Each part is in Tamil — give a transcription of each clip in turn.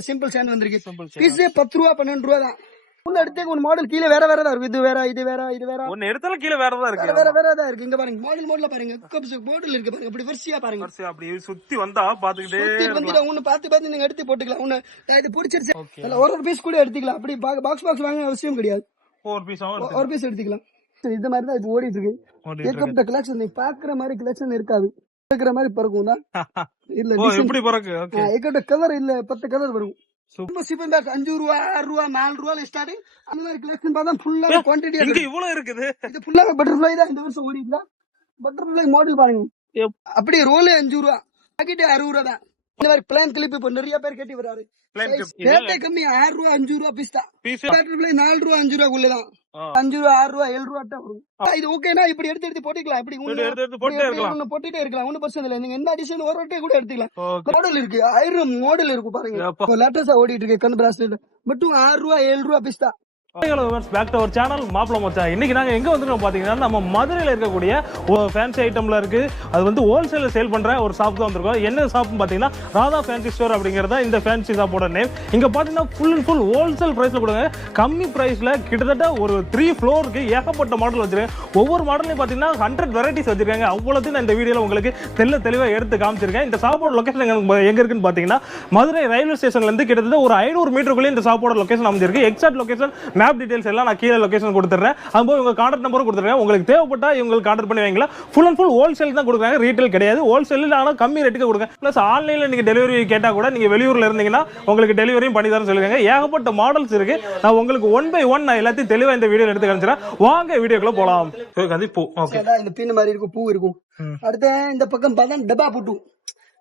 சிம்பிள் சேன் வந்திருக்கு. பீஸே பத்து ரூபா பன்னெண்டு ரூபா தான். உள்ள எடுத்தே உன் மாடல் கீழே வேற வேற தான் இருக்கு. இது வேற இது வேற இது வேற. ஒன்னு எடுத்தாலும் கீழே வேறதா வேற இருக்கு. வேற வேற தான் இருக்கு. இங்க பாருங்க மாடல் மாடல பாருங்க. கப்ஸ் மாடல் இருக்கு பாருங்க. அப்படி வரிசையா பாருங்க. வரிசையா அப்படி சுத்தி வந்தா பாத்துக்கிட்டே சுத்தி இருக்கலாம். வந்துடும் ஒண்ணு பார்த்து பார்த்து நீங்க எடுத்து போட்டுக்கலாம். நான் இது பிடிச்சிருச்சு. ஒரு ஒரு பீஸ் கூட எடுத்துக்கலாம். அப்படி பாக்ஸ் பாக்ஸ் வாங்க அவசியம் கிடையாது. ஃபோர் பீஸ் ஒரு பீஸ் எடுத்துக்கலாம். இந்த மாதிரி தான் இது ஓடிட்டு இருக்கு. ஓடிட்டு இருக்கு. ஏகப்பட்ட கலெக்ஷன் நீ பாக்குற மாதிரி கலெக்ஷன் இருக்காது. இருக்கிற மாதிரி பறக்கும் தான் இல்ல எப்படி பறக்கு? ஏகப்பட்ட கலர் இல்ல பத்து கலர் வரும். சிப்பன் பேக் அஞ்சு ரூபா ஆறு ரூபா நாலு ரூபால ஸ்டார்டிங் அந்த மாதிரி கலெக்ஷன் பார்த்தா ஃபுல்லா குவான்டிட்டி இவ்வளவு இருக்குது? இது ஃபுல்லா பட்டர்ஃபிளை தான். இந்த வருஷம் ஓடிட்டு பட்டர்ஃபிளை மாடல் பாருங்க. அப்படியே ரோலே அஞ்சு ரூபா. பாக்கெட்டே அறுபது ரூபா தான். இந்த மாதிரி பிளான் கிளிப் இப்போ நிறைய பேர் கட்டி வராரு. ரேட்டே கம்மி ஆறு ரூபா அஞ்சு ரூபா பீஸ் தான். பட்டர்ஃபிளை நாலு ரூபா அஞ்சு ரூபாக்குள்ளதான் அஞ்சு ரூபா ஆறு ரூபா ஏழு ரூபா தான் வரும் இது ஓகேனா? இப்படி எடுத்து எடுத்து போட்டுக்கலாம். இப்படி ஒண்ணு- இருக்கலாம். ஒண்ணு போட்டுட்டே இருக்கலாம். ஒன்னும் பிரச்சனை இல்லை. நீங்க எந்த அடிஷன் ஒரு வாட்டி கூட எடுத்துக்கலாம். மாடல் இருக்கு. ஆயிரம் மாடல் இருக்கு பாருங்க. லேட்டஸ்டா ஓடிட்டு இருக்கு. கண் பிராஸ்லெட் மட்டும் ஆறு ரூபா ஏழு ரூபா பீஸ் தான். பேக் டு அவர் சேனல் மாப்பிள மச்சான். இன்னைக்கு நாங்கள் எங்கே வந்துருக்கோம் பார்த்தீங்கன்னா நம்ம மதுரையில் இருக்கக்கூடிய ஃபேன்சி ஐட்டம்ல இருக்குது அது வந்து ஹோல்சேலில் சேல் பண்ணுற ஒரு ஷாப் தான் வந்திருக்கோம். என்ன ஷாப்னு பார்த்தீங்கன்னா ராதா ஃபேன்சி ஸ்டோர் அப்படிங்கறத இந்த ஃபேன்சி ஷாப்போட நேம் இங்கே பார்த்தீங்கன்னா ஃபுல் அண்ட் ஃபுல் ஹோல்சேல் ப்ரைஸில் கொடுங்க. கம்மி ப்ரைஸில் கிட்டத்தட்ட ஒரு த்ரீ ஃப்ளோருக்கு ஏகப்பட்ட மாடல் வச்சிருக்கேன். ஒவ்வொரு மாடலையும் பார்த்தீங்கன்னா ஹண்ட்ரட் வெரைட்டிஸ் வச்சுருக்காங்க. அவ்வளோத்தையும் நான் இந்த வீடியோவில் உங்களுக்கு தெல்ல தெளிவாக எடுத்து காமிச்சிருக்கேன். இந்த ஷாப்போட லொகேஷன் எங்கே இருக்குன்னு பார்த்தீங்கன்னா மதுரை ரயில்வே ஸ்டேஷன்லேருந்து கிட்டத்தட்ட ஒரு ஐநூறு மீட்டருக்குள்ளே இந்த ஷாப்போட லொக்கேஷன் அமைஞ்சிருக்கு. எக்ஸாக்ட் லொகேஷன் மேப் டீடைல்ஸ் எல்லாம் நான் கீழே லொகேஷன் கொடுத்துறேன் அதுபோது உங்க கான்டாக்ட் நம்பரும் கொடுத்துருக்கேன் உங்களுக்கு தேவைப்பட்டா இவங்களுக்கு கான்டாக்ட் பண்ணி வைங்களா ஃபுல் அண்ட் ஃபுல் ஹோல்சேல் தான் கொடுக்குறாங்க. ரீட்டைல் கிடையாது. ஹோல்சேல் ஆனால் கம்மி ரேட்டுக்கு கொடுங்க. ப்ளஸ் ஆன்லைனில் நீங்க டெலிவரி கேட்டா கூட நீங்க வெளியூர்ல இருந்தீங்கன்னா உங்களுக்கு டெலிவரியும் பண்ணி தரேன் சொல்லுங்க ஏகப்பட்ட மாடல்ஸ் இருக்கு. நான் உங்களுக்கு ஒன் பை ஒன் நான் எல்லாத்தையும் தெளிவா இந்த வீடியோ எடுத்து காமிச்சிடறேன். வாங்க வீடியோக்குள்ள போலாம். கண்டிப்பா ஓகே. இந்த பின் மாதிரி இருக்கும் பூ இருக்கும். அடுத்து இந்த பக்கம் பார்த்தா டப்பா புட்டு.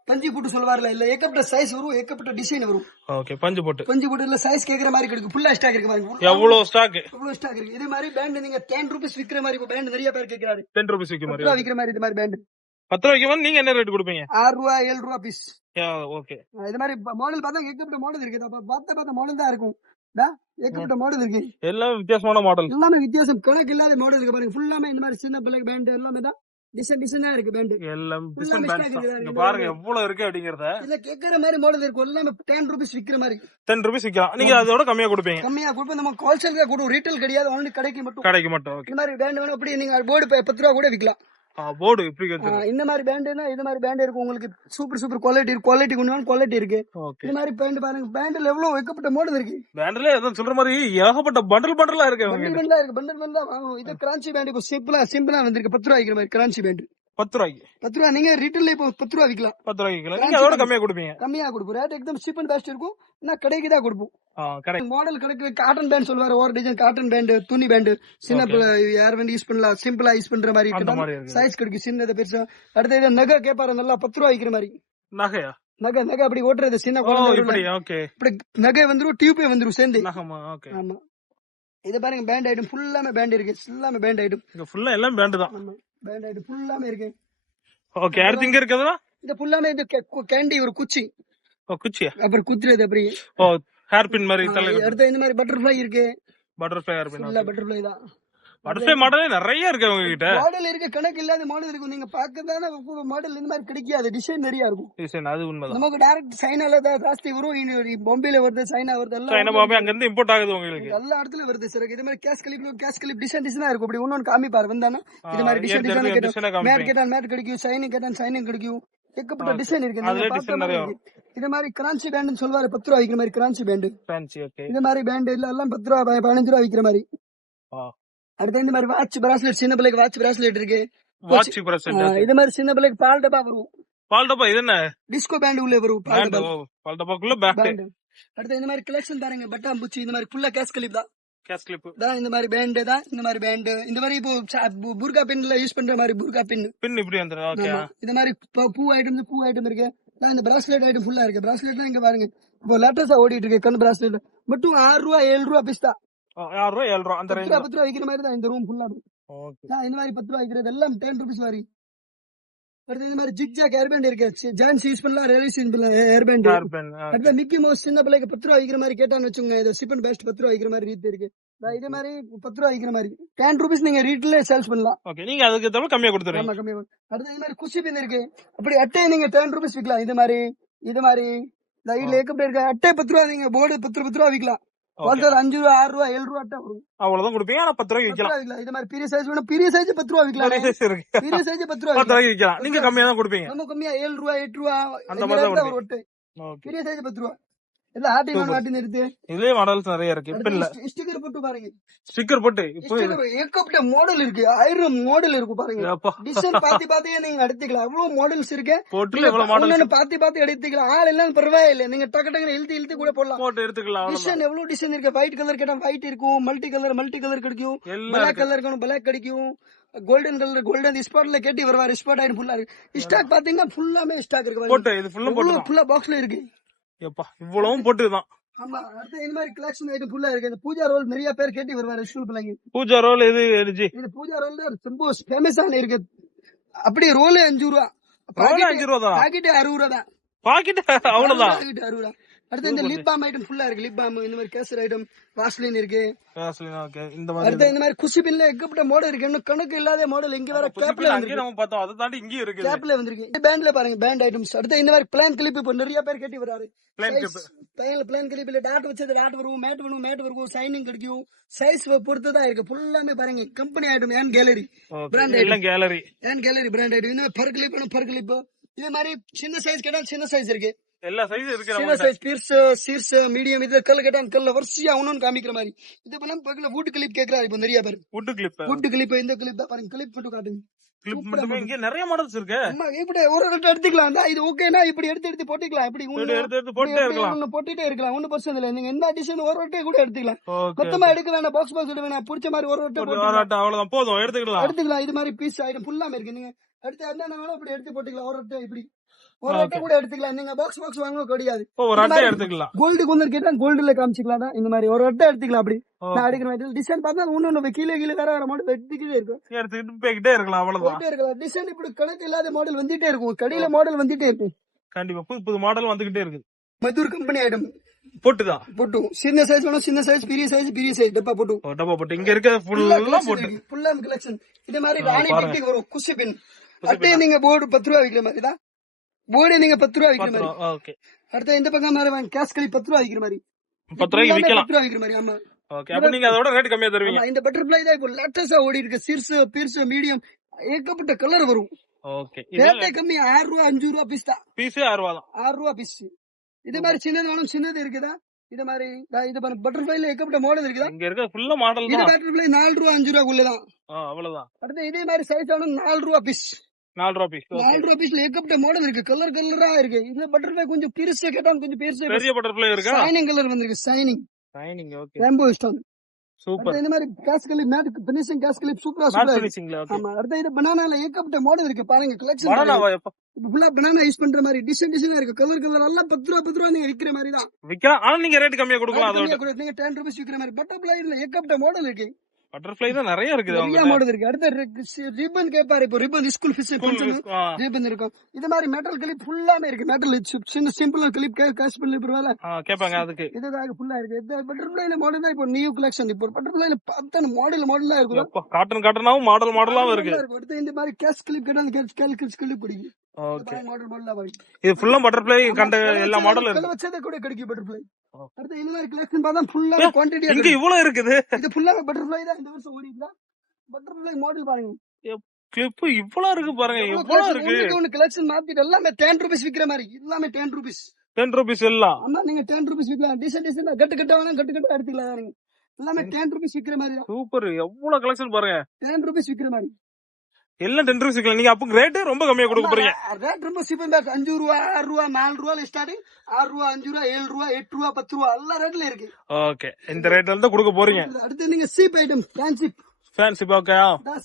பஞ்சு புட்டு சொல்லுவார்ல இல்ல ஏகப்பட்ட சைஸ் வரும் ஏகப்பட்ட டிசைன் வரும். ஓகே பஞ்சு போட்டு. பஞ்சு புட்டுல சைஸ் கேக்குற மாதிரி கிடைக்கும் ஃபுல்லா ஸ்டாக் இருக்கு பாருங்க. எவ்வளவு ஸ்டாக் எவ்வளவு ஸ்டாக் இருக்கு? இதே மாதிரி பேண்ட் நீங்க டென் ருபீஸ் விக்கிற மாதிரி இப்போ பேண்ட் நிறைய பேர் கேக்குறாரு. டென் ருபீஸ் விற்க பத்து மாதிரி விக்கிற மாதிரி இது மாதிரி பேண்ட் பத்து ரூபாய்க்கு வந்து நீங்க என்ன ரேட் கொடுப்பீங்க? ஆறு ரூபா ஏழு ரூபா பீஸ் ஓகே இது மாதிரி மாடல் பார்த்தா ஏகப்பட்ட மாடல் இருக்கு. பார்த்த பார்த்த மாடல் தான் இருக்கும். ஏகப்பட்ட மாடல் இருக்கு. எல்லாம் வித்தியாசமான மாடல் எல்லாமே வித்தியாசம். கணக்கு இல்லாத மாடல் இருக்கு பாருங்க. ஃபுல்லாமே இந்த மாதிரி சின்ன பிள்ளை பேண்ட் எல்லாமே தான். டிசைன் டிசைனா இருக்கு பேண்ட் எல்லாம் டிசைன் பாருங்க எவ்வளவு இருக்கு அப்படிங்கறத. இல்ல கேக்குற மாதிரி மாடல் இருக்கும். எல்லாமே ருபீஸ் விக்கிற மாதிரி டென் ருபீஸ் விற்கலாம் நீங்க அதோட கம்மியா கொடுப்பீங்க. கம்மியா கொடுப்போம். நம்ம ஹோல்சேல் தான் கொடுவோம் ரீட்டைல் கிடையாது. ஒன்லி கடைக்கு மட்டும். கடைக்கு மட்டும் இந்த மாதிரி பேண்ட் வேணும் அப்படி நீங்க போர்டு பத்து ரூபா கூட விற்கலாம் போர்டு வச்சிருக்கோம் இந்த மாதிரி பேண்டுனா இது மாதிரி பேண்ட் இருக்கும் உங்களுக்கு சூப்பர் சூப்பர் குவாலிட்டி இருக்கு குவாலிட்டி கொண்டு குவாலிட்டி இருக்கு இந்த மாதிரி பேண்ட் பாருங்க பேண்ட்ல எவ்வளவு வைக்கப்பட்ட மாடல் இருக்கு? பேண்ட்ல எதுவும் சொல்ற மாதிரி ஏகப்பட்ட பண்டல் பண்டலா இருக்கு பண்டல் பண்டலா இருக்கு பண்டல் பண்டலா வாங்கும் இது கிரான்ச்சி பேண்ட் இப்போ சிம்பிளா சிம்பிளா வந்திருக்கு பத்து ரூபா விக்கிற மாதிரி கிரான்ச்சி பேண்ட் பத்து ரூபாய்க்கு. பத்து ரூபா நீங்க ரீட்டைல் இப்போ பத்து ரூபா விற்கலாம் பத்து ரூபாய்க்கு விக்கலாம். நீங்க அதோட கம்மியா கொடுப்பீங்க. கம்மியா கொடுப்போம். ரேட் எக்தம் சீப் அண்ட் பெஸ்ட் இருக்கும். நான் கடைக்கு தான் கொடுப்போம். மாடல் கடைக்கு காட்டன் பேண்ட் சொல்லுவாரு. ஒரு டிசைன் காட்டன் பேண்ட் துணி பேண்ட் சின்ன யார் வேண்டி யூஸ் பண்ணலாம். சிம்பிளா யூஸ் பண்ற மாதிரி சைஸ் கிடைக்கும் சின்னது பெருசா. அடுத்து இது நகை கேட்பாரு நல்லா பத்து ரூபா விக்கிற மாதிரி. நகையா? நகை நகை அப்படி ஓட்டுறது சின்ன குழந்தை இப்படி நகை வந்துரும் டியூபே வந்துரும் சேர்ந்து. ஆமா. இது பாருங்க பேண்ட் ஐட்டம் ஃபுல்லாமே பேண்ட் இருக்கு. எல்லாமே பேண்ட் ஐட்டம் ஃபுல்லா எல்லாம் பேண்ட் தான். பேண்ட் ஐட்டம் ஃபுல்லாமே இருக்கு. ஓகே அடுத்து இங்க இருக்கிறதா இது ஃபுல்லாமே இது கேண்டி ஒரு குச்சி. ஓ குச்சியா? அப்புறம் குத்துறது அப்படி. ஓ ஹேர் பின் மாதிரி தலை அடுத்து இந்த மாதிரி பட்டர்ஃபிளை இருக்கு. பட்டர்ஃப்ளை ஹேர் பின் ஃபுல்லா பட்டர்ஃபிளை தான். பட்டர்ஃப்ளை மாடலே நிறைய இருக்கு அவங்க கிட்ட மாடல் இருக்கு கணக்கு இல்லாத மாடல் இருக்கும். நீங்க பாக்கதான மாடல் இந்த மாதிரி கிடைக்காது. டிசைன் நிறைய இருக்கும். டிசைன் அது உண்மைதான். நமக்கு டைரக்ட் சைனால தான் ஜாஸ்தி வரும். பாம்பேல வருது சைனா வருது எல்லாம் சைனா பாம்பே அங்க இருந்து இம்போர்ட் ஆகுது உங்களுக்கு. எல்லா இடத்துல வருது சார் இது மாதிரி case clip case clip design டிசைனா இருக்கும். அப்படி ஒன்னொன்னு காமிப்பாரு வந்தானா? இது மாதிரி டிசைன் டிசைன் கேட்டா மேட். கேட்டா மேட் கிடைக்கும் சைனிங் கேட்டா சைனிங் கிடைக்கும். ஏகப்பட்ட டிசைன் இருக்கு. இது மாதிரி கிரான்சி பேண்ட் சொல்லுவாரு பத்து ரூபா விக்கிற மாதிரி கிரான்சி பேண்ட் ஃபேன்சி ஓகே இது மாதிரி பேண்ட் இல்ல எல்லாம் பத்து ரூபா பதினஞ்சு ரூபா விக்கிற மாதிரி. ஆ. அடுத்து இந்த மாதிரி வாட்ச் பிராஸ்லெட் சின்ன பிள்ளைக்கு வாட்ச் பிராஸ்லெட் இருக்கு. வாட்ச் பிரசன்ட் ஆ, இது மாதிரி சின்ன பிள்ளைக்கு பால் டப்பா வரும். பால் டப்பா இது என்ன? டிஸ்கோ பேண்ட் உள்ள வரும் பால் டப்பா. பால் டப்பாக்குள்ள பேக் பேண்ட் அடுத்து இந்த மாதிரி கலெக்ஷன் பாருங்க பட்டாம்பூச்சி இந்த மாதிரி ஃபுல்லா கேஸ் கிளிப் தான். கேஸ் கிளிப் தான் இந்த மாதிரி பேண்ட் தான் இந்த மாதிரி பேண்ட் இந்த மாதிரி இப்போ புர்கா பின்ல யூஸ் பண்ற மாதிரி புர்கா பின் பின் இப்படி வந்துடும் ஓகே இந்த மாதிரி ப- ஐட்டம் பூ ஐட்டம் இருக்கு. தான் இந்த பிராஸ்லெட் ஐட்டம் ஃபுல்லா இருக்கு. பிராஸ்லெட் இங்க பாருங்க. இப்போ லேட்டஸ்டா ஓடிட்டு இருக்கு கண் பிராஸ்லெட் மட்டும் ஆறு ரூபா ஏழு ரூபா பிஸ் தான். ஆறு ரூபா ஏழு ரூபா அந்த பத்து ரேஞ்ச் ரூபா பத்து ரூபா விக்கிற மாதிரி தான் இந்த ரூம் ஃபுல்லா ஓகே. இந்த மாதிரி பத்து ரூபா விக்கிறது எல்லாம் டென் ருபீஸ் மாதிரி. அடுத்து இந்த மாதிரி ஜிக் ஜாக் ஏர்பேண்ட் இருக்கு ஜான்ஸ் யூஸ் பண்ணலாம் ரேலிஸ் யூஸ் பண்ணலாம் ஹேர் பின் அடுத்த மிக்கி மவுஸ் சின்ன பிள்ளைக்கு பத்து ரூபா விக்கிற மாதிரி கேட்டான்னு வச்சுங்க இது சிப்பன் பெஸ்ட் பத்து ரூபா விக்கிற மாதிரி ரீட் இருக்கு. இதே மாதிரி பத்து ரூபா விக்கிற மாதிரி. டென் ருபீஸ் நீங்க ரீட்ல சேல்ஸ் பண்ணலாம். ஓகே நீங்க அதுக்கு தவிர கம்மியா கொடுத்துறீங்க ஆமா கம்மி அடுத்து இந்த மாதிரி பின் இருக்கு. அப்படி அட்டையை நீங்க டென் ருபீஸ் விற்கலாம் இது மாதிரி இது மாதிரி. இந்த இதுல இருக்கு அட்டை பத்து ரூபா நீங்க போர்டு பத்து பத்து ரூபா விற்கலாம் ஹோல்சேல் அஞ்சு ரூபா ஆறு ரூபா ஏழு ரூபா வரும் அவ்வளவுதான் கொடுப்பீங்க? ஆனா பத்து ரூபாய்க்கு விற்கலாம் இது மாதிரி பெரிய சைஸ் வேணும் பெரிய சைஸ் பத்து ரூபா விற்கலாம் பெரிய size இருக்கு. பெரிய சைஸ் பத்து ரூபா பத்து ரூபாய்க்கு விற்கலாம் நீங்க கம்மியா தான் கொடுப்பீங்க. ரொம்ப கம்மியா ஏழு ரூபா எட்டு ரூபா அந்த மாதிரி தான் ஒரு பெரிய சைஸ் பத்து ரூபா. எல்லாம் ஆட்டி வேணும் ஆட்டி நிறுத்து இதுலயே மாடல்ஸ் நிறைய இருக்கு. இப்ப இல்ல. ஸ்டிக்கர் போட்டு பாருங்க. ஸ்டிக்கர் போட்டு இப்போ ஏகப்பட்ட மாடல் இருக்கு. ஆயிரம் மாடல் இருக்கு பாருங்க. டிசைன் பாத்தி பாத்தியே நீங்க எடுத்துக்கலாம் அவ்வளவு மாடல்ஸ் இருக்கு. போட்டுல எவ்வளவு மாடல் பாத்தி பாத்தி எடுத்துக்கலாம் ஆள் எல்லாம் பரவாயில்லை. நீங்க டக்கு டக்குனு இழுத்து இழுத்து கூட போடலாம். போட்டு எடுத்துக்கலாம் டிசைன் எவ்வளவு டிசைன் இருக்கு? ஒயிட் கலர் கேட்டா ஒயிட் இருக்கும். மல்டி கலர் மல்டி கலர் கிடைக்கும். பிளாக் கலர் இருக்கணும் பிளாக் கிடைக்கும். கோல்டன் கலர் கோல்டன் ஸ்பாட்ல கேட்டி வருவாரு. ஸ்பாட் ஆயிடும் ஃபுல்லா இருக்கு. ஸ்டாக் பாத்தீங்கன்னா ஃபுல்லாமே ஸ்டாக் இருக்கு. போட்டு இது எவ்வளவு ஃபுல்லா பாக்ஸ்ல இருக்கு. எப்பா இவ்வளவும் போட்டுதான் ஆமா அடுத்து இந்த மாதிரி கலெக்ஷன் ஐட்டம் ஃபுல்லா இருக்கு. இந்த பூஜா ரோல் நிறைய பேர் கேட்டி வருவாரு ஸ்கூல் பிள்ளைங்க. பூஜா ரோல் எது எரிஜி இந்த பூஜா ரோல் ரொம்ப ஃபேமஸான இருக்கு. அப்படியே ரோலே அஞ்சு ரூபா. ரோல் அஞ்சு ரூபா தான் பாக்கெட் அறுபது ரூபா தான் பாக்கெட் அவ்வளவுதான்? பாக்கெட் அறுபது ரூபா. அடுத்து இந்த லிப் பாம் ஐட்டம் ஃபுல்லா இருக்கு. லிப் பாம் இந்த மாதிரி கேசர் ஐட்டம் வாஸ்லின் இருக்கு. ஓகே இந்த மாதிரி அடுத்து இந்த மாதிரி குஷி பின்ல எக்கப்பட்ட மாடல் இருக்கு. இன்னும் கணக்கு இல்லாத மாடல் எங்க வர கேப்ல வந்திருக்கு. நம்ம பார்த்தோம். அதை தாண்டி இங்கேயும் இருக்குது. கேப்ல வந்திருக்கு. இந்த பேண்ட்ல பாருங்க பேண்ட் ஐட்டம்ஸ் அடுத்து இந்த மாதிரி பிளான் கிளிப் இப்போ நிறைய பேர் கட்டி வராரு. பையன் பிளான் கிளிப் இல்ல. டாட் வச்சது டாட் வரும் மேட் வரும் மேட் வரும் சைனிங் கிடைக்கும். சைஸ் பொறுத்து தான் இருக்கு. ஃபுல்லாமே பாருங்க. கம்பெனி ஐட்டம் ஏன் கேலரி Brand எல்லாம் கேலரி ஏன் கேலரி பிராண்ட் ஐட்டம் இந்த பர் கிளிப் பர் கிளிப் இதே மாதிரி சின்ன சைஸ் கேட்டா சின்ன சைஸ் இருக்கு. எல்லா சைஸ் இருக்கு சின்ன சைஸ் பீர்ஸ் சீர்ஸ் மீடியம் இதுல கல் கேட்டா கல்ல வரிசையா ஒன்னு காமிக்கிற மாதிரி. இது பண்ண பக்கத்துல வூட் கிளிப் கேக்குறாரு இப்போ நிறைய பேர். வுட் கிளிப் வூட் கிளிப் இந்த கிளிப் தான் பாருங்க கிளிப் மட்டும் காட்டுங்க. கிளிப் மட்டுமே? இங்க நிறைய மாடல்ஸ் இருக்கு. அம்மா இப்படி ஒரு ரெண்டு எடுத்துக்கலாம். இது ஓகேனா இப்படி எடுத்து எடுத்து போட்டுக்கலாம். இப்படி ஒண்ணு எடுத்து எடுத்து போட்டே இருக்கலாம். ஒண்ணு போட்டுட்டே இருக்கலாம். ஒண்ணு பிரச்சனை இல்லை. நீங்க என்ன டிசைன் ஒரு ரொட்டே கூட எடுத்துக்கலாம். மொத்தமா எடுக்க வேணாம் பாக்ஸ் பாக்ஸ் எடுக்க பிடிச்ச மாதிரி ஒரு ரொட்டே போட்டு அவ்வளவுதான். போதும் எடுத்துக்கலாம். எடுத்துக்கலாம். இது மாதிரி பீஸ் ஐட்டம் ஃபுல்லாம இருக்கு. நீங்க அடுத்து என்னென்ன வேணும் இப்படி எடுத்து போட்டுக்கலாம். ஒரு ரொட்டே இப்படி. ஒரு ரொட்டே கூட எடுத்துக்கலாம். நீங்க பாக்ஸ் பாக்ஸ் வாங்க கிடையாது. ஒரு அட்டை எடுத்துக்கலாம். கோல்டு கொஞ்சம் கேட்டா கோல்டுல காமிச்சிக்கலாம் இந்த மாதிரி ஒரு ரொட்டே எடுத்துக்கலாம் அப்படி. நான் அடிக்கிற மாதிரி டிசைன் பார்த்தா ஒண்ணு ஒண்ணு கீழே கீழே வேற வேற மாடல் வெட்டிக்கிட்டே இருக்கும். எடுத்துக்கிட்டு போய்கிட்டே இருக்கலாம். அவ்வளவுதான். இருக்கலாம். டிசைன் இப்படி கணக்கு இல்லாத மாடல் வந்துட்டே இருக்கும். கடையில மாடல் வந்துட்டே இருக்கும். கண்டிப்பா. புது புது மாடல் வந்துகிட்டே இருக்கு மதுர் கம்பெனி ஐட்டம் போட்டுதான் போட்டு. சின்ன சைஸ் வேணும் சின்ன சைஸ் பெரிய சைஸ் பெரிய சைஸ் டப்பா போட்டு. டப்பா போட்டு. இங்க இருக்க ஃபுல்லா போட்டு ஃபுல்லா கலெக்ஷன் இது. மாதிரி ராணி. பிக்டிக் வரும். குஷி பின் அப்படியே நீங்க போர்டு பத்து ரூபா விக்கிற மாதிரி தான். போர்டு நீங்க பத்து ரூபா விக்கிற பத்து மாதிரி. ஓகே. அடுத்த இந்த பக்கம் மாதிரி வாங்க கேஷ் களி பத்து ரூபா விக்கிற மாதிரி. பத்து ரூபாய்க்கு விக்கலாம். பத்து ரூபா மாதிரி ஆமா. ஓகே அப்ப நீங்க அதோட ரேட் கம்மியா தருவீங்க. இந்த பட்டர்ஃபிளை தான் இப்போ லேட்டஸ்டா ஓடி இருக்கு. சிறுசு பீர்சு மீடியம் ஏகப்பட்ட கலர் வரும். ஓகே. ரேட்டே கம்மி. ஆறு ரூபா அஞ்சு ரூபா பீஸ் தான். பீஸே ஆறு ரூபா தான். ஆறு ரூபா பீஸ் இது மாதிரி சின்னது வேணும் சின்னது இருக்குதா? இது மாதிரி இதா, இது பட்டர்ஃபிளைல ஏகப்பட்ட மாடல் இருக்குதா? இங்க இருக்க ஃபுல்லா மாடல் இது தான். பட்டர்ஃபிளை நாலு ரூபா அஞ்சு ரூபாக்குள்ளதான் ஆ, அவ்வளவுதான். அடுத்து இதே மாதிரி சைஸ் வேணும் நாலு ரூபா பீஸ் நாலு ரூபா பீஸ் நாலு ரூபா பீஸ்ல ஏகப்பட்ட மாடல் இருக்கு. கலர் கலரா இருக்கு. இந்த பட்டர்ஃபிளை கொஞ்சம் பெருசா கேட்டா கொஞ்சம் பெருசா பெரிய பட்டர்ஃபிளை இருக்கா? சைனிங் கலர் வந்திருக்கு. Shining shining okay rainbow stone super இந்த மாதிரி case clip matte finishing case clip சூப்பரா மேட் சூப்பரா இருக்கு. ஃபினிஷிங்ல ஓகே ஆமா. அடுத்து இது பனானால ஏகப்பட்ட மாடல் இருக்கு. பாருங்க கலெக்ஷன் பனானாவா எப்ப? ஃபுல்லா பனானா யூஸ் பண்ற மாதிரி டிசைன் டிசைனா இருக்கு. கலர் கலர் எல்லாம் பத்து ரூபா பத்து ரூபா நீங்க விக்கிற மாதிரி தான். விக்கலாம். ஆனா நீங்க ரேட் கம்மியா கொடுக்கலாம் அதோட. கம்மியா கூட. நீங்க டென் ருபீஸ் விக்கிற மாதிரி. பட்டர்ஃபிளை இல்ல ஏகப்பட்ட மாடல் இருக்கு. பட்டர்ஃபிளை தான் நிறைய இருக்குது நிறைய மாடல் இருக்கு. அடுத்து ரிப்பன் கேட்பாரு இப்போ ரிப்பன் ஸ்கூல் ஃபிஷ் ரிப்பன் இருக்கும். இது மாதிரி மெட்டல் கிளிப் ஃபுல்லாமே இருக்கு. மெட்டல் சின்ன சிம்பிள் கிளிப் கேஷ் பண்ணி பரவாயில்ல கேட்பாங்க அதுக்கு. இதுக்காக ஃபுல்லா இருக்கு. இந்த பட்டர்ஃபிளைல மாடல் தான் இப்போ நியூ கலெக்ஷன் இப்போ பட்டர்ஃபிளைல பத்தன மாடல் மாடலா இருக்கும் எப்பா காட்டன் காட்டனாவும் மாடல் மாடலாவும் இருக்கு. அடுத்து இந்த மாதிரி கேஷ் கிளிப் கேட்டால் கேஷ் கேஷ் கிளிப் பிடிக்கும். மாடல் மாடலா வரும். இது ஃபுல்லா பட்டர்ஃபிளை கண்ட எல்லா மாடலும் இருக்கு வச்சதே கூட கிடைக்கும் பட்டர்ஃபிளை. அடுத்து மாதிரி கலெக்ஷன் பார்த்தா ஃபுல்லா குவான்டிட்டி இங்க இவ்வளவு இருக்குது. இது ஃபுல்லா பட்டர்ஃபிளை தான். இந்த வருஷம் ஓடிட்டு பட்டர்ஃபிளை மாடல் பாருங்க. கிளிப் இவ்வளவு இருக்கு பாருங்க. இருக்கு. ஒண்ணு கலெக்ஷன் மாத்திட்டு எல்லாமே டென் ருபீஸ் விக்கிற மாதிரி. எல்லாமே டென் ருபீஸ் டென் ருபீஸ் எல்லாம் ஆமா நீங்க டென் ருபீஸ் விக்கலாம். டிசைன் டிசைன் கட்டு கட்ட வேணா கட்டு கட்ட எடுத்துக்கலாம். எல்லாமே டென் ருபீஸ் விக்கிற மாதிரி சூப்பர் எவ்வளவு கலெக்ஷன் பாருங்க. டென் ருபீஸ் விக்கிற மாதிரி. எல்லாம் டென் ருபீஸ் நீங்க அப்ப ரேட்டு ரொம்ப கம்மியா கொடுக்க போறீங்க. ரேட் ரொம்ப சீப்பன் பேக் அஞ்சு ரூபா ஆறு ரூபா நாலு ரூபால ஸ்டார்டிங் ஆறு ரூபா அஞ்சு ரூபா ஏழு ரூபா எட்டு ரூபா பத்து ரூபா. எல்லா ரேட்ல இருக்கு. ஓகே இந்த ரேட்ல தான் கொடுக்க போறீங்க. அடுத்து நீங்க cheap item fancy fancy okay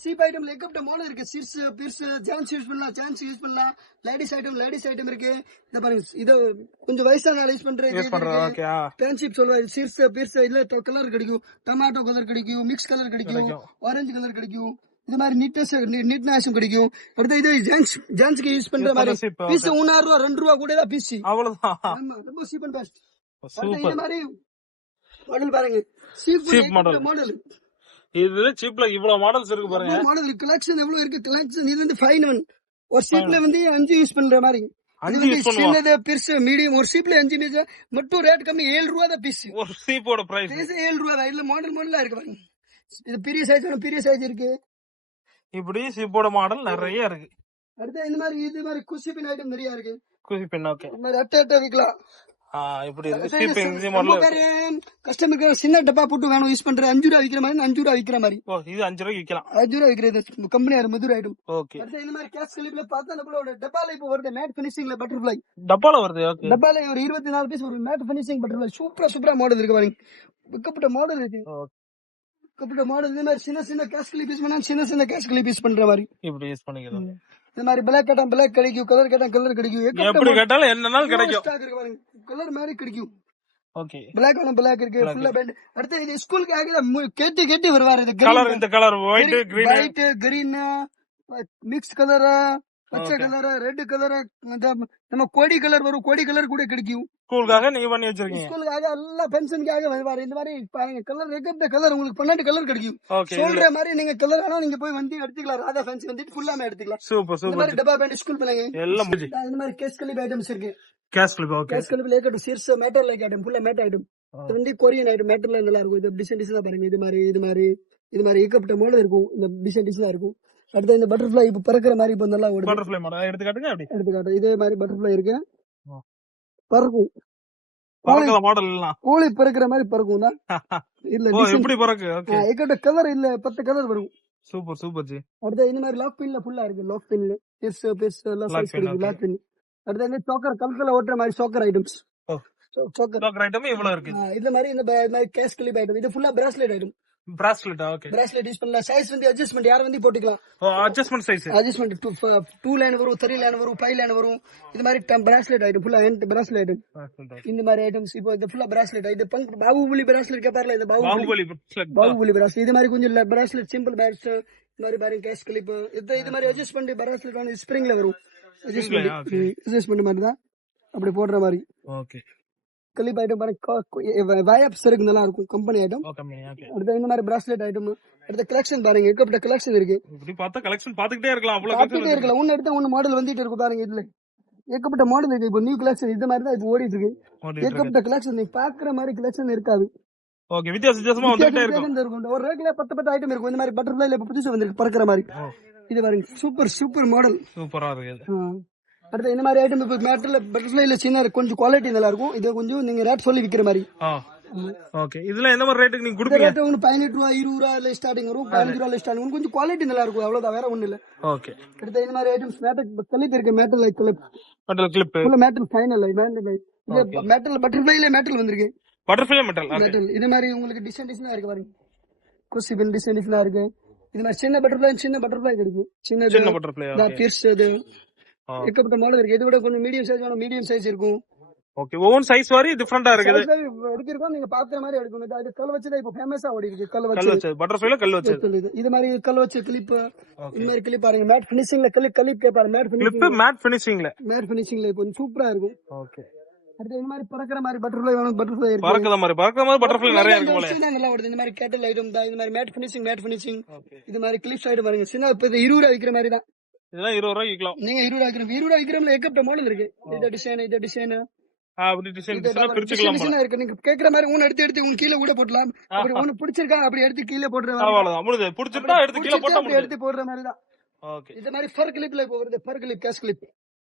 cheap ஐட்டம்ல model இருக்கு. சிர்ஸ் பிர்ஸ் ஜான்ஸ் யூஸ் பண்ணலாம் ஜான்ஸ் யூஸ் பண்ணலாம். லேடிஸ் ஐட்டம் லேடிஸ் ஐட்டம் இருக்கு. இத பாருங்க இது கொஞ்சம் வயசான யூஸ் பண்ற யூஸ் பண்றேன் ஓகே ஃபேன்ஷிப் சொல்லுவாரு. சிர்ஸ் பிர்ஸ் இதுல கலர் கிடைக்கும். டொமேட்டோ கலர் கிடைக்கும். மிக்ஸ் கலர் கிடைக்கும். ஆரஞ்சு கலர் கிடைக்கும். இது மாதிரி நீட்னஸ் நீட்னஸ் கிடைக்கும். அடுத்து இது ஜென்ஸ் ஜென்ஸ்க்கு யூஸ் பண்ற மாதிரி பீஸ் ஒன்னாறு ரூபா ரெண்டு ரூபா கூட தான் பீஸ் அவ்வளவுதான். ரொம்ப சீப் அண்ட் பெஸ்ட் இந்த மாதிரி மாடல் பாருங்க. Cheap model. மாடல் இதுல சீப்ல இவ்வளவு மாடல்ஸ் இருக்கு பாருங்க. மாடல் கலெக்ஷன் எவ்வளவு இருக்கு? கலெக்ஷன் இது வந்து ஃபைன் ஒன் ஒரு சீட்ல வந்து அஞ்சு யூஸ் பண்ற மாதிரி. சின்னது பெருசு மீடியம் ஒரு சீப்ல அஞ்சு பீஸ் மட்டும் ரேட் கம்மி. ஏழு ரூபா தான் பீஸ் ஒரு சீப்போட பிரைஸ் ஏழு ரூபா தான். மாடல் மாடலா இருக்கு பாருங்க. இது பெரிய சைஸ் பெரிய சைஸ் இருக்கு. இப்படி சீப்போட மாடல் நிறைய இருக்கு. அடுத்து இந்த மாதிரி இது மாதிரி குஷி பின் ஐட்டம் நிறைய இருக்கு. குசி பென் ஓகே இந்த மாதிரி அட்டை அட்டை விற்கலாம். இப்படி இருக்கு. சீப் இந்த மாடல் கஸ்டமருக்கு சின்ன டப்பா போட்டு வேணும் யூஸ் பண்ற அஞ்சு ரூபா விக்கிற மாதிரி அஞ்சு ரூபா விக்கிற மாதிரி. ஓ இது அஞ்சு ரூபாய்க்கு விக்கலாம் அஞ்சு ரூபா விக்கிறது கம்பெனி மதுரை ஐட்டம் ஓகே அடுத்து இந்த மாதிரி கேஸ் கிளிப்ல பார்த்தா நம்மளோட டப்பால இப்போ வருது மேட் பினிஷிங்ல பட்டர்ஃபிளை டப்பால வருது ஓகே டப்பால ஒரு இருபத்தி நாலு பீஸ் ஒரு மேட் பினிஷிங் பட்டர்ஃபிளை சூப்பரா சூப்பரா மாடல் இருக்கு பாருங்க. விற்கப்பட்ட மாடல் இருக்கு. விற்கப்பட்ட மாடல் இந்த மாதிரி சின்ன சின்ன கேஸ் கிளிப் யூஸ் பண்ணா சின்ன சின்ன கேஸ் கிளிப் யூஸ் பண்ற மாதிரி. இப்படி யூஸ் பண்ணிக்கலாம் இந்த மாதிரி பிளாக் கேட்டா பிளாக் கிடைக்கும் கலர் கேட்டா கலர் கிடைக்கும். எப்படி கேட்டாலும் கிடைக்கும்? ஸ்டாக் இருக்கு பாருங்க. கலர் மாதிரி கிடைக்கும். ஓகே பிளாக் வேணும் பிளாக் இருக்கு ஃபுல்லா பேண்ட் அடுத்து இது ஸ்கூலுக்கு ஆகல கேட்டு கேட்டு வருவாரு இது கலர் இந்த colour white green white green mix colour பச்சை கலர் ரெட் கலர் நம்ம கோடி கலர் வரும். கோடி கலர் கூட கிடைக்கும். ஸ்கூலுக்காக நீங்க பண்ணி வச்சிருக்கீங்க. ஸ்கூலுக்காக எல்லாம் பென்ஷனுக்காக வருவாரு. இந்த மாதிரி பாருங்க கலர் ரெக்கப்ட கலர் உங்களுக்கு பன்னெண்டு கலர் கிடைக்கும். சொல்ற மாதிரி நீங்க கலர் வேணா நீங்க போய் வந்து எடுத்துக்கலாம். ராதா ஃபேன்சி வந்துட்டு ஃபுல்லாமே எடுத்துக்கலாம். சூப்பர் இந்த சூப்பர். மாதிரி டப்பா பேண்ட் ஸ்கூல் பிள்ளைங்க. எல்லாம் இந்த மாதிரி கேஸ் கலிப் ஐட்டம்ஸ் இருக்கு. Case clip okay. கேஸ் கலிப்ல ஏகட்டும் சீர்ஸ் மேட்டர் லைக் ஐட்டம் ஃபுல்லா மேட் ஐட்டம் வந்து கொரியன் ஐட்டம் மேட்டர்ல நல்லா இருக்கும். இது டிசைன் டிசைனா பாருங்க. இது மாதிரி இது மாதிரி இது மாதிரி ஏகப்பட்ட மாடல் இருக்கும். இந்த டிசைன் டிசைனா இருக்கும். அடுத்து இந்த பட்டர்ஃபிளை இப்ப பறக்கிற மாதிரி இப்ப நல்லா ஓடுது. Butterfly model? எடுத்து காட்டுங்க அப்படி? எடுத்துக்காட்டு. இதே மாதிரி பட்டர்ஃபிளை இருக்கு. பறக்கும். பறக்கல மாடல் எல்லாம் கோழி பறக்கிற மாதிரி பறக்கும் தான் இல்ல எப்படி பறக்கு? ஓகே ஏகப்பட்ட கலர் இல்ல பத்து கலர் வரும். சூப்பர் சூப்பர் ஜி அடுத்து இந்த மாதிரி லாக் பின்ல ஃபுல்லா இருக்கு. லாக் பின்ல பெருசு பெருசு எல்லாம் சைஸ் இருக்கு. லாக் பின் அடுத்து வந்து சோக்கர் கல்கல ஓட்டுற மாதிரி சோக்கர் ஐட்டம்ஸ் ஓ. சோக்கர் டாக் ஐட்டம் இவ்வளவு இருக்கு. இந்த மாதிரி இந்த இந்த மாதிரி கேஸ் கிளிப் ஐட்டம் இது ஃபுல்லா bracelet item bracelet okay bracelet use பண்ணலாம். சைஸ் வந்து அட்ஜஸ்ட்மெண்ட் யாரும் வந்து போட்டுக்கலாம்? ஓ adjustment size adjustment two two line வரும் த்ரீ லைன் வரும் ஃபைவ் லைன் வரும். இது மாதிரி பிராஸ்லெட் ஐட்டம் ஃபுல்லா ஹேண்ட் பிராஸ்லெட் ஐட்டம் இந்த மாதிரி ஐட்டம்ஸ் இப்போ இது ஃபுல்லா பிராஸ்லெட் இது பங்க் பாகுபலி பிராஸ்லெட் கேப்பார்ல இந்த பாகுபலி. பாகுபலி பிராஸ்லெட் இது மாதிரி கொஞ்சம் பிராஸ்லெட் சிம்பிள் பேட்ஸ் இந்த மாதிரி பாருங்க கேஷ் கிளிப் இது இது மாதிரி அட்ஜஸ்ட் பண்ணி பிராஸ்லெட் வந்து ஸ்ப்ரிங்ல வரும். அட்ஜஸ்ட் Spring லயா? Okay. பண்ணி அட்ஜஸ்ட் பண்ண மாதிரி தான் அப்படி போடுற மாதிரி. ஓகே கிளிப் ஐட்டம் பாருங்க வயப்ஸ் இருக்கு நல்லா இருக்கும் கம்பெனி ஐட்டம் அடுத்து இந்த மாதிரி பிராஸ்லெட் ஐட்டம் அடுத்த கலெக்ஷன் பாருங்க ஏகப்பட்ட கலெக்ஷன் இருக்கு. இப்படி பார்த்தா கலெக்ஷன் பாத்துக்கிட்டே இருக்கலாம் அவ்வளவு collection இருக்கலாம். ஒன்னு எடுத்தா ஒன்னு மாடல் வந்துட்டு இருக்கு பாருங்க இதுல. ஏகப்பட்ட மாடல் இருக்கு இப்போ நியூ கலெக்ஷன் இந்த மாதிரி தான் இப்போ ஓடிட்டு இருக்கு. ஏகப்பட்ட கலெக்ஷன் நீ பாக்குற மாதிரி கலெக்ஷன் இருக்காது. ஓகே வித்தியாச வித்தியாசமா வந்துட்டே இருக்கும். இருக்கும். ஒரு ரேக்ல பத்து பத்து ஐட்டம் இருக்கும். இந்த மாதிரி பட்டர்ஃபிளைல புதுசு வந்திருக்கு பறக்கிற மாதிரி. இது பாருங்க சூப்பர் சூப்பர் மாடல் சூப்பரா இருக்கு அடுத்து இந்த மாதிரி ஐட்டம் இப்போ மேட்டர்ல பட்டர்ஃபிளைல சின்ன கொஞ்சம் குவாலிட்டி நல்லா இருக்கும். இது கொஞ்சம் நீங்க ரேட் சொல்லி விக்கிற மாதிரி. ஓகே இதுல எந்த மாதிரி ரேட்டுக்கு நீங்க கொடுப்பீங்க? ரேட் ஒன்று பதினெட்டு ரூபா இருபது ரூபாயில ஸ்டார்டிங் வரும் பதினஞ்சு ரூபாயில ஸ்டார்டிங் வரும் கொஞ்சம் குவாலிட்டி நல்லா இருக்கும். அவ்வளவுதான். வேற ஒண்ணு இல்ல. ஓகே அடுத்து இந்த மாதிரி ஐட்டம்ஸ் மேட்டர் கலிப் இருக்கு matter like clip metal clip ஃபுல்லா மேட்டல் ஃபைனல் இது மேட்டல் பட்டர்ஃபிளைல மேட்டல் வந்திருக்கு. பட்டர்ஃபிளை மெட்டல் மெட்டல் இது மாதிரி உங்களுக்கு டிசைன் டிசைனா இருக்கு பாருங்க. கொசி பின் டிசைன் டிசைனா இருக்கு. இது மாதிரி சின்ன பட்டர்ஃபிளை சின்ன பட்டர்ஃபிளை கிடைக்கும். சின்னது சின்ன பட்டர்ஃபிளை இந்த ஓகே ஏகப்பட்ட மாடல் இருக்கு. இதை விட கொஞ்சம் மீடியம் சைஸ் வேணும். மீடியம் சைஸ் இருக்கும். ஓகே ஒவ்வொரு சைஸ் வாரி டிஃபரெண்டா இருக்குது. எடுத்திருக்கோம். நீங்க பாக்குற மாதிரி எடுக்கணும். இது- அது கல் வச்சதா இப்போ ஃபேமஸா ஓடி இருக்கு. கல் கல் வச்சு. வச்சது. பட்டர்ஃபிளைல கல் வச்சது. சொல்லுது. இது மாதிரி கல் வச்ச கிளிப் இந்த மாதிரி கிளிப் பாருங்க. மேட் பினிஷிங்ல கிளிப் கிளிப் கேப்பாரு. மேட் கிளிப் மேட் ஃபினிஷிங்ல மேட் பினிஷிங்ல இப்போ சூப்பரா இருக்கும். ஓகே அடுத்து இந்த மாதிரி பறக்கிற மாதிரி பட்டர்ஃபிளை வேணும். பட்டர்ஃபிளை இருக்கு. பறக்குற மாதிரி. பறக்குற மாதிரி பட்டர்ஃபிளை நிறைய இருக்கு போல. நல்லா வருது. இந்த மாதிரி கேட்டல் ஐட்டம் தான். இந்த மாதிரி matte finishing matte finishing okay இது மாதிரி கிளிப்ஸ் ஐட்டம் பாருங்க. சின்ன இப்போ இது இருபது ரூபா விற்கிற மாதிரி தான். இதெல்லாம் இருபது ரூபாய்க்கு விற்கலாம் நீங்க இருபது ரூபா விற்கிற இருபது ரூபா விற்கிறோம்ல ஏகப்பட்ட மாடல் இருக்கு? இந்த டிசைன் இந்த டிசைன் ஆ, அப்படி டிசைன் டிசைன் பிரிச்சுக்கலாம் போல. இருக்கு. நீங்க கேக்குற மாதிரி ஒன்னு எடுத்து எடுத்து உங்க கீழே கூட போடலாம் அப்படி ஒன்னு பிடிச்சிருக்கா அப்படி எடுத்து கீழே போடுற அவ்வளவுதான் பிடிச்சிருந்தா எடுத்து கீழே போட்டா அப்படி முடிஞ்சது. எடுத்து போடுற மாதிரி தான். ஓகே. இந்த மாதிரி ஃபர் கிளிப்ல இப்போ வருது fur clip case clip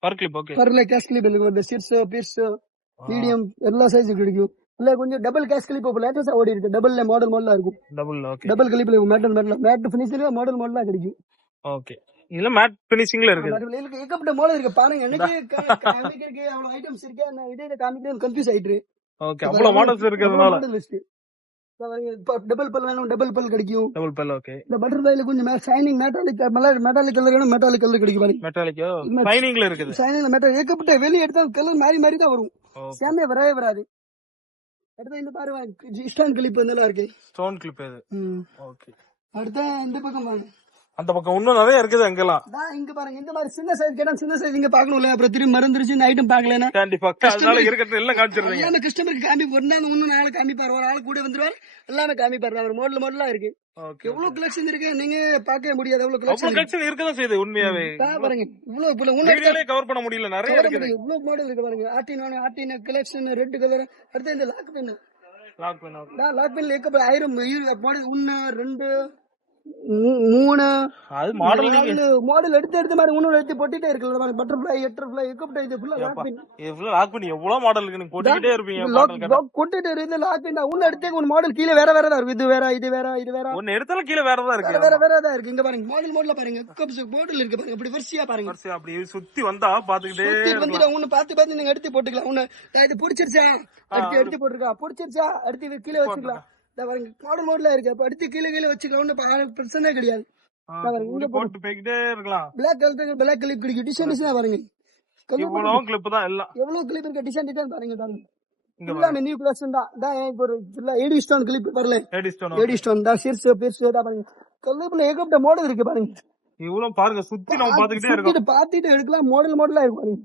fur clip okay ஃபர்ல case clip இருக்கு. வருது சிர்ஸ் பீர்ஸ் மீடியம் எல்லா சைஸ் கிடைக்கும். இல்ல கொஞ்சம் டபுள் கேஷ் கிளிப் இப்போ லேட்டஸ்டா ஓடி இருக்கு. டபுள்ல மாடல் மாடலா இருக்கும். டபுள் ஓகே டபுள் கிளிப்ல மேட்டல் மேட்டல் மேட் ஃபினிஷிங்ல மாடல் மாடலா கிடைக்கும். ஓகே இதுல மேட் ஃபினிஷிங்ல இருக்குது. அதுல இருக்கு ஏகப்பட்ட மாடல் இருக்கு. பாருங்க எனக்கு இருக்கு அவ்வளவு ஐட்டம்ஸ் இருக்கு? நான் இதே காமிக்கிறேன் கன்ஃபியூஸ் ஆயிட்டு ஓகே அவ்வளவு மாடல்ஸ் இருக்கிறதுனால. டபுள் பல் வேணும் டபுள் பல் கிடைக்கும். டபுள் பெல் ஓகே இந்த பட்டர்ஃபிளைல கொஞ்சம் ஷைனிங் மெட்டாலிக் மெட்டாலிக் கலர் வேணும் மெட்டாலிக் கலர் கிடைக்கும் பாருங்க. மெட்டாலிக்கோ ஷைனிங்ல இருக்குது. ஷைனிங் மெட்டல் ஏகப்பட்ட வெளியே எடுத்தா கலர் மாறி மாறி தான் வரும். சேமே வரவே வராது அடுத்து இந்த பாருங்க ஸ்டாண்ட் கிளிப் நல்லா இருக்கு. ஸ்டோன் கிளிப் இது. ஓகே அடுத்த இந்த பக்கம் பாருங்க. அந்த பக்கம் இன்னும் நிறைய இருக்குது அங்கெல்லாம். இங்க பாருங்க இந்த மாதிரி சின்ன சைஸ் கேட்டா சின்ன சைஸ் இங்க பாக்கணும்ல அப்புறம் திரும்பி மறந்துருச்சு இந்த ஐட்டம் பாக்கலன்னா கண்டிப்பா. அதனால இருக்கிறது எல்லாம் காமிச்சிருந்தீங்க. எல்லாமே கஸ்டமருக்கு காமி ஒன்னா ஒன்னு நாள் காமிப்பாரு. ஒரு ஆள் கூட வந்துருவாரு எல்லாமே காமிப்பாரு. அவர் மாடல் மாடலா இருக்கு. எவ்வளவு கலெக்ஷன் இருக்கு நீங்க பார்க்கவே முடியாது. எவ்வளவு கலெக்ஷன் கலெக்ஷன் இருக்கதான் செய்யுது உண்மையாவே. பாருங்க. இவ்வளவு உன்ன வீடியோலயே கவர் பண்ண முடியல நிறைய இருக்குது. இவ்வளவு மாடல் இருக்கு பாருங்க. ஆர்டின் ஆர்டின் கலெக்ஷன் ரெட் கலர் அடுத்து இந்த லாக் பென் லாக் பண்ண லாக் பென்ல ஏக்கப்ப ஆயிரம் மாடல் ஒன்னு ரெண்டு மூணு மாடல் எடுத்து எடுத்து மாதிரி ஒன்னு எடுத்து போட்டுட்டே இருக்குல்ல பட்டர்ஃபிளை எட்டர்ஃபிளை ஏக்கப்பட்ட இது ஃபுல்லா லாக் பென் எவ்வளவு லாக் பண்ணி எவ்வளவு மாடல் இருக்கு? நீங்க இருப்பீங்க லாக் இருந்து லாக் பென் ஒன்னு எடுத்தே ஒரு மாடல் கீழே வேற வேற தான் இருக்கு. இது வேற இது வேற இது வேற. ஒன்னு எடுத்தாலும் கீழே வேற இருக்கு. வேற வேற தான் இருக்கு. இங்க பாருங்க மாடல் மாடல பாருங்க. மாடல் இருக்கு பாருங்க. இப்படி வரிசையா பாருங்க. வரிசையா அப்படி சுத்தி வந்தா பாத்துக்கிட்டே சுத்தி வந்துட்டு ஒண்ணு பார்த்து பார்த்து நீங்க எடுத்து போட்டுக்கலாம். நான் இது பிடிச்சிருச்சா? அடுத்து எடுத்து போட்டுருக்கா? பிடிச்சிருச்சா? அடுத்து கீழே வச்சுக்கலாம். இந்த பாருங்க மாடல் மாடலா இருக்கு அப்ப அடுத்து கீழே கீழே வச்சுக்கலாம் பிரச்சனை கிடையாது. இங்க போட்டு போய்கிட்டே இருக்கலாம். பிளாக் கலர் பிளாக் கிளிப் கிடைக்கும் டிசைன் டிசைனா பாருங்க. கிளிப் தான் எல்லாம். எவ்வளவு கிளிப் இருக்க டிசைன் டிசைன் பாருங்க பாருங்க. நியூ கலெக்ஷன் தான். தான் ஃபுல்லா ஏடி ஸ்டோன் கிளிப் வரல லேடி ஸ்டோன் ஏடி ஸ்டோன் தான் பாருங்க. கல்லுப்புல ஏகப்பட்ட மாடல் இருக்கு பாருங்க. இவ்வளவு பாருங்க சுத்தி நம்ம பாத்துக்கிட்டே இருக்கோம். சுத்திட்டு பாத்துட்டு எடுக்கலாம் மாடல் மாடலா இருக்கு பாருங்க.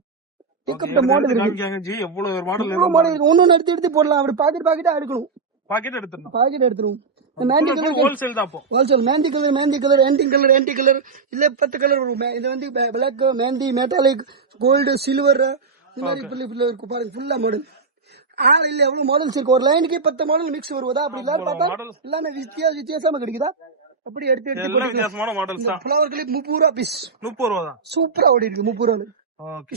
ஏகப்பட்ட மாடல் இருக்கு. எவ்வளவு இருக்கு ஒன்னு எடுத்து எடுத்து போடலாம் அப்படி பாக்கெட் பாக்கெட்டா எடுக்கணும். பாக்கெட் எடுத்துடணும். பாக்கெட் எடுத்துரும் மேண்டி கலர் ஹோல்சேல் தான் wholesale mehndi colour mehndi colour anti colour ஆன்டி கலர் இல்ல பத்து கலர் வரும். இது வந்து black mehndi metallic gold silver இந்த மாதிரி ஃபுல்லு ஃபுல்லு இருக்கும் பாருங்க. ஃபுல்லா மாடல் ஆ இல்ல எவ்வளவு மாடல்ஸ் இருக்கு? ஒரு லைனுக்கு பத்து மாடல் மிக்ஸ் வருவதா? அப்படி இல்லாத பார்த்தா இல்ல வித்தியாச வித்தியாசமா கிடைக்குதா? அப்படி எடுத்து எடுத்து எல்லாம் வித்தியாசமான மாடல்ஸ் தான். ஃபிளவர் கிளிப் முப்பது ரூபா பீஸ் முப்பது ரூபா தான். சூப்பரா ஓடி இருக்கு முப்பது ரூபா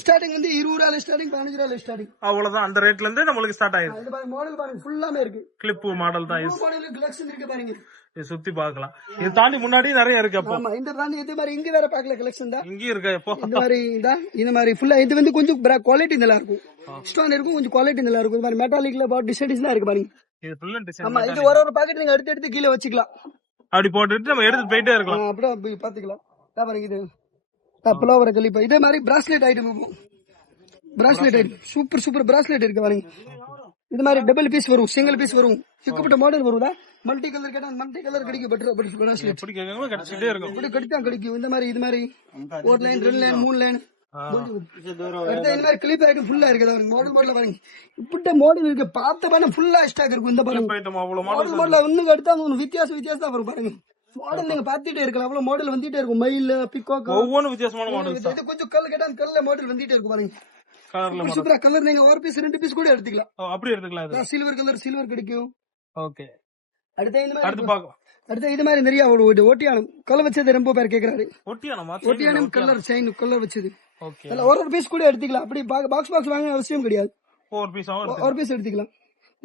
ஸ்டார்டிங் வந்து இருபது ரூபாய் ஸ்டார்டிங் பதினஞ்சு ரூபாய் ஸ்டார்டிங் அவ்வளவுதான். அந்த ரேட்ல இருந்து நம்மளுக்கு ஸ்டார்ட் ஆயிருக்கு இந்த பாருங்க மாடல் பாருங்க ஃபுல்லாமே இருக்கு. கிளிப் மாடல் தான் இது. மாடல் கலெக்ஷன் இருக்கு பாருங்க. இது சுத்தி பார்க்கலாம். இது தாண்டி முன்னாடி நிறைய இருக்கு அப்போ. ஆமா இந்த தாண்டி இது மாதிரி இங்க வேற பாக்கல கலெக்ஷன் தான் இங்கேயும் இருக்கு எப்போ இந்த மாதிரி தான் இந்த மாதிரி ஃபுல்லா இது வந்து கொஞ்சம் குவாலிட்டி நல்லா இருக்கும். ஸ்டோன் இருக்கும் கொஞ்சம் குவாலிட்டி நல்லா இருக்கும். இந்த மாதிரி மெட்டாலிக்ல டிசைன் டிசைனா இருக்கு பாருங்க. இது ஃபுல் டிசைன் ஆமா இது ஒரு ஒரு பாக்கெட் நீங்க எடுத்து எடுத்து கீழே வச்சுக்கலாம். அப்படி போட்டுட்டு நம்ம எடுத்து போயிட்டே இருக்கலாம். அப்படியே பாத்துக்கலாம் இதா பாருங்க இது. புலவர கழிப்பா இதே மாதிரி bracelet item bracelet item super super bracelet இருக்கு பாருங்க. இது மாதிரி டபுள் பீஸ் வரும் சிங்கிள் பீஸ் வரும். ஏகப்பட்ட மாடல் வருதா மல்டி கலர் கேட்டா மல்டி கலர் கிடைக்கும் பெட்டர் பெட்டர் பிராஸ்லெட் கிடைச்சிட்டே இருக்கும். இப்படி கடித்தா கிடைக்கும். இந்த மாதிரி இது மாதிரி ஒரு லைன் ரெண்டு லைன் மூணு லைன் அடுத்த இந்த மாதிரி கிளிப் ஐட்டம் ஃபுல்லா இருக்குது. பாருங்க மாடல் மாடல் பாருங்க. இப்படி மாடல் இருக்கு. பார்த்த பாருங்க ஃபுல்லா ஸ்டாக் இருக்கும் இந்த மாடல் வித்தியாசம் வித்தியாசம் வரும் பாருங்க. மாடல் நீங்க பார்த்துட்டே இருக்கலாம். அவ்வளவு மாடல் வந்துட்டே இருக்கும். மயில் பிகாக் ஒவ்வொன்றும் வித்தியாசமான மாடல்ஸ் இது கொஞ்சம் கல் கேட்டா கல்ல மாடல் வந்துட்டே இருக்கும் பாருங்க. கலர்ல மாடல் சூப்பரா. கலர் நீங்க ஒரு பீஸ் ரெண்டு பீஸ் கூட எடுத்துக்கலாம். அப்படி எடுத்துக்கலாம் சில்வர் கலர் சில்வர் கிடைக்கும். ஓகே. அடுத்த இந்த மாதிரி அடுத்து பார்க்கலாம். அடுத்த இது மாதிரி நிறைய ஒரு ஒரு ஒட்டியானம் கலை வச்சது ரொம்ப பேர் கேக்குறாரு. ஒட்டியானமா ஒட்டியானம் கலர் செயின் கலர் வச்சது. ஓகே. ஒரு ஒரு பீஸ் கூட எடுத்துக்கலாம். அப்படி பாக்ஸ் பாக்ஸ் வாங்க அவசியம் கிடையாது. ஃபோர் பீஸ் ஒரு பீஸ் எடுத்துக்கலாம்.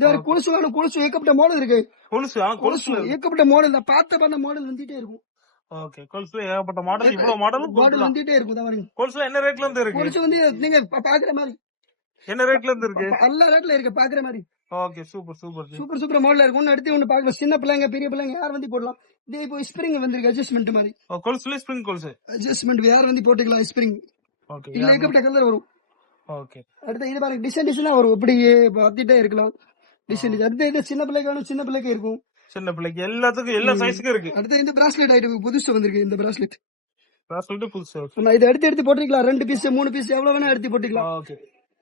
இந்த குலுசு வேணும் குலுசு ஏகப்பட்ட மாடல் இருக்கு. கொலுசு கொலுசு ஏகப்பட்ட மாடல் பார்த்த பார்த்த மாடல் வந்துட்டே இருக்கும். ஓகே கொலுசு ஏகப்பட்ட மாடல் இவ்வளவு மாடலும் மாடல் வந்துட்டே இருக்கும் பாருங்க. கொலுசுல என்ன ரேட்ல இருந்து இருக்கு? குலுசு வந்து நீங்க பாக்குற மாதிரி. என்ன ரேட்ல இருந்து இருக்கு? எல்லா ரேட்ல இருக்கு பாக்குற மாதிரி. Okay super super super super model இருக்கும் ஒன்னு எடுத்து ஒன்னு பாக்கலாம் சின்ன பிள்ளைங்க பெரிய பிள்ளைங்க யார் வந்து போடலாம்? இதே இப்போ ஸ்ப்ரிங் வந்திருக்கு அட்ஜஸ்ட்மெண்ட் மாதிரி. கொலுசுல ஸ்ப்ரிங் கொலுசு? அட்ஜஸ்ட்மெண்ட் யார் வந்து போட்டுக்கலாம் ஸ்ப்ரிங் ஓகே இல்ல ஏகப்பட்ட கலர் வரும். ஓகே. அடுத்து இது பாருங்க டிசைன் டிசைனா வரும். அப்படியே பார்த்துட்டே இருக்கலாம். டிசைன் அடுத்து இது சின்ன பிள்ளைக்கு வேணும் சின்ன பிள்ளைக்கு இருக்கும். சின்ன பிள்ளைக்கு எல்லாத்துக்கும் எல்லா சைஸுக்கும் இருக்கு. அடுத்து இந்த பிராஸ்லெட் ஐட்டம் புதுசு வந்திருக்கு இந்த பிராஸ்லெட் சொல்லிட்டு புதுசு நம்ம இதை எடுத்து எடுத்து போட்டுக்கலாம் ரெண்டு பீஸ் மூணு பீஸ் எவ்வளவு வேணா எடுத்து போட்டுக்கலாம். ஓகே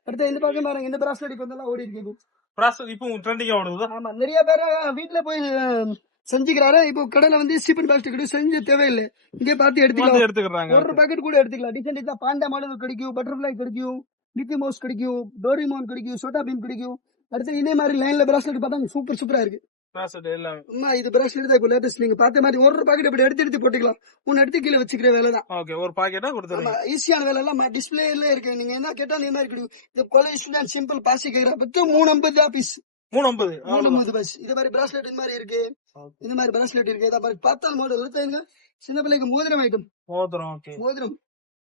அடுத்து இந்த பக்கம் பாருங்க இந்த பிராஸ்லெட் கொஞ்சம் ஓடி இருக்கு. ப்ராசஸ் இப்போ ட்ரெண்டிங்கா ஓடுதா. ஆமா நிறைய பேர் வீட்டுல போய் செஞ்சுக்கிறாரு. இப்போ கடையில வந்து சீப்பன் பாஸ்ட் கிடைக்கும் செஞ்சு தேவையில்லை. இங்கே பார்த்து வந்து எடுத்துக்கலாம். எடுத்துக்கிறாங்க. ஒரு பாக்கெட் கூட எடுத்துக்கலாம். டிசைன் டிசைன் பாண்டா மாடல் கிடைக்கும் பட்டர்ஃபிளை கிடைக்கும் மிக்கி மவுஸ் கிடைக்கும் டோரிமோன் கிடைக்கும் சோட்டா பீம் கிடைக்கும். அடுத்து இதே மாதிரி லைன்ல பிராஸ்லெட் பார்த்தா சூப்பர் சூப்பரா இருக்கு. இது தான் இப்போ லேட்டஸ்ட் நீங்க பார்த்த மாதிரி ஒரு பாக்கெட் இப்படி எடுத்து எடுத்து போட்டுக்கலாம். ஒன்னு எடுத்து கீழே வச்சுக்கிற வேலை தான். ஓகே ஒரு பாக்கெட்டா கொடுத்துருங்க ஆமா ஈஸியான வேலை எல்லாம் டிஸ்பிளேல இருக்கு. நீங்க என்ன கேட்டா இந்த மாதிரி கிடைக்கும். இந்த காலேஜ் சிம்பிள் பாசி கேக்குற பத்து மூணு ஐம்பது பீஸ் மூணு ஐம்பது மூணு ஐம்பது பீஸ் இது மாதிரி பிராஸ்லெட் இந்த மாதிரி இருக்கு. இந்த மாதிரி பிராஸ்லெட் இருக்கு. இதை மாதிரி பார்த்தால் மாடல் எடுத்தாங்க சின்ன பிள்ளைக்கு மோதிரம் ஐட்டம் மோதிரம்.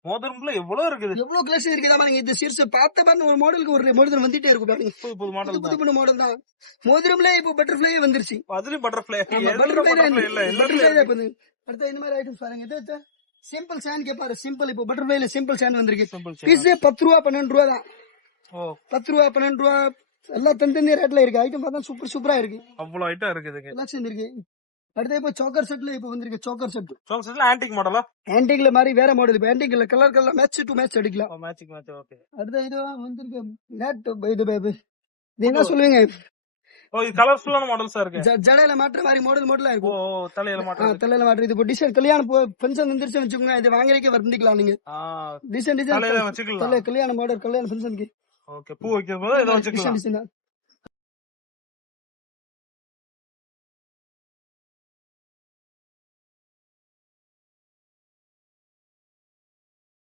மோதிரம்ல எவ்வளவு இருக்குது? எவ்வளவு கலெக்ஷன் இருக்கு இதை பாருங்க. இந்த சீர்ஸ் பார்த்த பாருங்க ஒரு மாடலுக்கு ஒரு மோதிரம் வந்துட்டே இருக்கும் பாருங்க. புது புது மாடல் புது புது மாடல் தான். மோதிரம்ல இப்போ பட்டர்ஃபிளை வந்துருச்சு. அதுலயும் பட்டர்ஃபிளை பட்டர்ஃபிளை இல்ல இருக்கு. அடுத்த இந்த மாதிரி ஐட்டம்ஸ் பாருங்க. இது சிம்பிள் சேன் கேப்பாரு. சிம்பிள் இப்போ பட்டர்ஃபிளைல சிம்பிள் சேன் வந்திருக்கு. பீஸே பத்து ரூபா பன்னெண்டு ரூபா தான். ஓ. பத்து ரூபா பன்னெண்டு ரூபா எல்லாம் தனித்தனி ரேட்ல இருக்கு. ஐட்டம் பார்த்தா சூப்பர் சூப்பரா இருக்கு. அவ்வளவு ஐட்டம் இருக்குதுங்க கலெக்ஷன் இருக்கு அடுத்து இப்போ சோக்கர் செட்ல இப்போ வந்திருக்கு சோக்கர் செட் சோக் செட்ல ஆன்டிக் மாடலா ஆன்டிக்ல மாதிரி வேற மாடல் இப்போ ஆன்டிக்ல colour colour match to match அடிக்கலாம். மேட்சிங் மேட்ச் ஓகே அடுத்து இது வந்திருக்கு நேட் இது baby. இது என்ன சொல்லுவீங்க? ஓ இது கலர்ஃபுல்லான மாடல்ஸா இருக்கு? ஜடையில மாற்ற மாதிரி மாடல் மாடலா ஓ இருக்கும். ஓ, தலையில மாட்டோம் தலையில மாற்று இது டிசைன் கல்யாணம் ஃபங்க்ஷன் வந்துருச்சுன்னு வச்சுக்கோங்க இது வாங்குறதுக்கே வந்துக்கலாம் நீங்க. டிசைன் தலையில டிசைன் வச்சுக்கலாம். தலை கல்யாண மாடல் கல்யாண ஃபங்க்ஷனுக்கு ஓகே பூ வைக்கும் போது இதை வச்சுக்கலாம்.